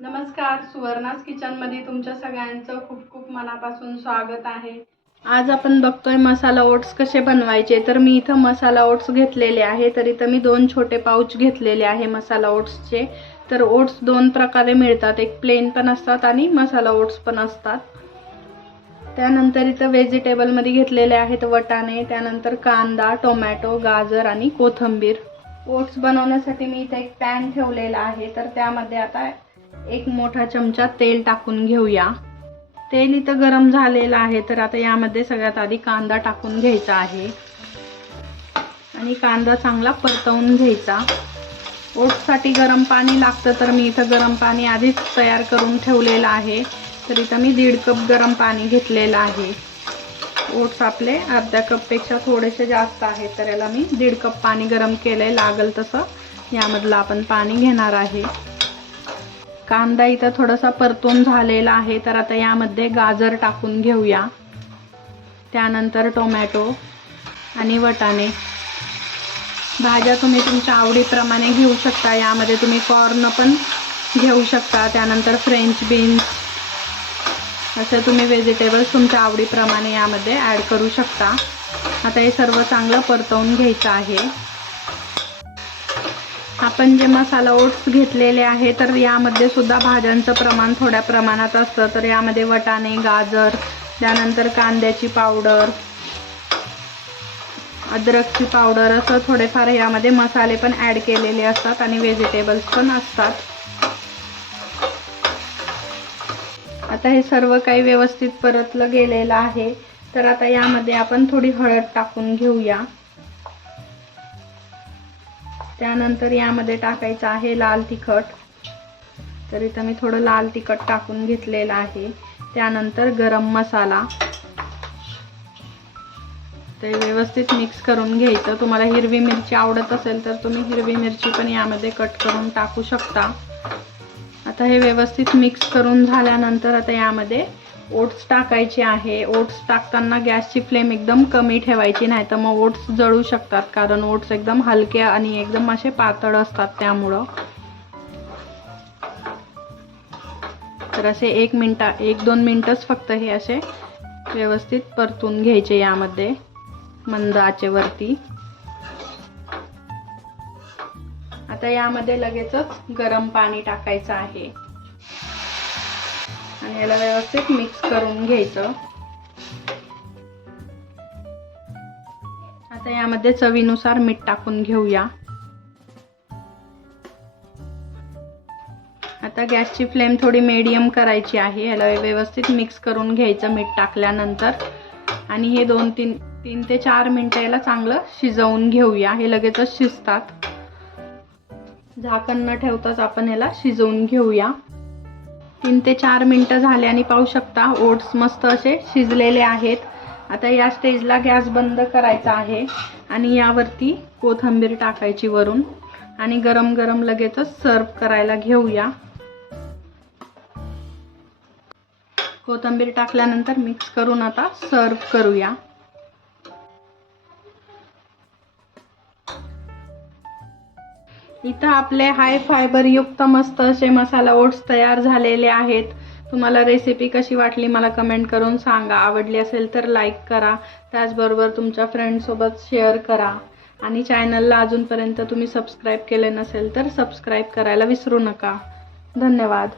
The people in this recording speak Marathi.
नमस्कार सुवर्णास किचनमध्ये तुमच्या सगळ्यांचं खूप खूप मनापासून स्वागत आहे. आज आपण बघतोय मसाला ओट्स कसे बनवायचे तर मी इथं मसाला ओट्स घेतलेले आहे तर इथं मी दोन छोटे पाऊच घेतलेले आहे मसाला ओट्सचे. तर ओट्स दोन प्रकारे मिळतात एक प्लेन पण असतात आणि मसाला ओट्स पण असतात. त्यानंतर इथं व्हेजिटेबलमध्ये घेतलेले आहेत वटाणे त्यानंतर कांदा टोमॅटो गाजर आणि कोथिंबीर. ओट्स बनवण्यासाठी मी इथं एक पॅन ठेवलेला आहे तर त्यामध्ये आता एक मोठा चमचा तेल टाकून घेऊया. तेल इथं गरम झालेलं आहे तर आता यामध्ये सगळ्यात आधी कांदा टाकून घ्यायचा आहे. आणि कांदा चांगला परतवून घ्यायचा. ओट्ससाठी गरम पाणी लागतं तर मी इथं गरम पाणी आधीच तयार करून ठेवलेलं आहे. तर इथं मी दीड कप गरम पाणी घेतलेलं आहे. ओट्स आपले अर्ध्या कपपेक्षा थोडेसे जास्त आहेत तर याला मी दीड कप पाणी गरम केलं आहे लागल तसं. यामधलं आपण पाणी घेणार आहे. कांदा इथं थोडासा परतून झालेला आहे तर आता यामध्ये गाजर टाकून घेऊया. त्यानंतर टोमॅटो आणि वटाणे. भाज्या तुम्ही तुमच्या आवडीप्रमाणे घेऊ शकता. यामध्ये तुम्ही कॉर्न पण घेऊ शकता. त्यानंतर फ्रेंच बीन्स. असं तुम्ही व्हेजिटेबल्स तुमच्या आवडीप्रमाणे यामध्ये ॲड करू शकता. आता हे सर्व चांगलं परतवून घ्यायचं आहे. आपण जे मसाला ओट्स घेतलेले आहे तर यामध्ये सुद्धा भाज्यांचं प्रमाण थोड्या प्रमाणात असतं. तर यामध्ये वटाणे गाजर त्यानंतर कांद्याची पावडर अद्रकची पावडर असं थोडेफार यामध्ये मसाले पण ॲड केलेले असतात आणि व्हेजिटेबल्स पण असतात. आता हे सर्व काही व्यवस्थित परतलं गेलेलं आहे. तर आता यामध्ये आपण थोडी हळद टाकून घेऊया. त्यानंतर यामध्ये टाकायचं आहे लाल तिखट. तर इथं मी थोडं लाल तिखट टाकून घेतलेलं आहे. त्यानंतर गरम मसाला. ते व्यवस्थित मिक्स करून घ्यायचं. तुम्हाला हिरवी मिरची आवडत असेल तर तुम्ही हिरवी मिरची पण यामध्ये कट करून टाकू शकता. आता हे व्यवस्थित मिक्स करून झाल्यानंतर आता यामध्ये ओट्स टाकायचे आहे. ओट्स टाकताना गॅसची फ्लेम एकदम कमी ठेवायची नाही तर मग ओट्स जळू शकतात. कारण ओट्स एकदम हलके आणि एकदम असे पातळ असतात त्यामुळं. तर असे एक मिनटा एक दोन मिनटच फक्त हे असे व्यवस्थित परतून घ्यायचे यामध्ये मंद आचेवरती आता यामध्ये लगेचच गरम पाणी टाकायचं आहे. आणि याला व्यवस्थित मिक्स करून घ्यायचं. आता यामध्ये चवीनुसार मीठ टाकून घेऊया. आता गॅसची फ्लेम थोडी मीडियम करायची आहे. याला व्यवस्थित मिक्स करून घ्यायचं मीठ टाकल्यानंतर. आणि हे दोन तीन तीन ते चार मिनटं याला चांगलं शिजवून घेऊया. हे लगेचच शिजतात. झाकण न ठेवताच आपण याला शिजवून घेऊया. तीन ते चार मिनटं झाले आणि पाहू शकता ओट्स मस्त असे शिजलेले आहेत. आता या स्टेजला गॅस बंद करायचा आहे आणि यावरती कोथिंबीर टाकायची वरून. आणि गरम गरम लगेचच सर्व करायला घेऊया. कोथिंबीर टाकल्यानंतर मिक्स करून आता सर्व करूया. इथं आपले हाय फायबर युक्त मस्त असे मसाला ओट्स तयार झालेले आहेत. तुम्हाला रेसिपी कशी वाटली मला कमेंट करून सांगा. आवडली असेल तर लाईक करा. त्याचबरोबर तुमच्या फ्रेंडसोबत शेअर करा. आणि चॅनलला अजूनपर्यंत तुम्ही सबस्क्राईब केले नसेल तर सबस्क्राईब करायला विसरू नका. धन्यवाद.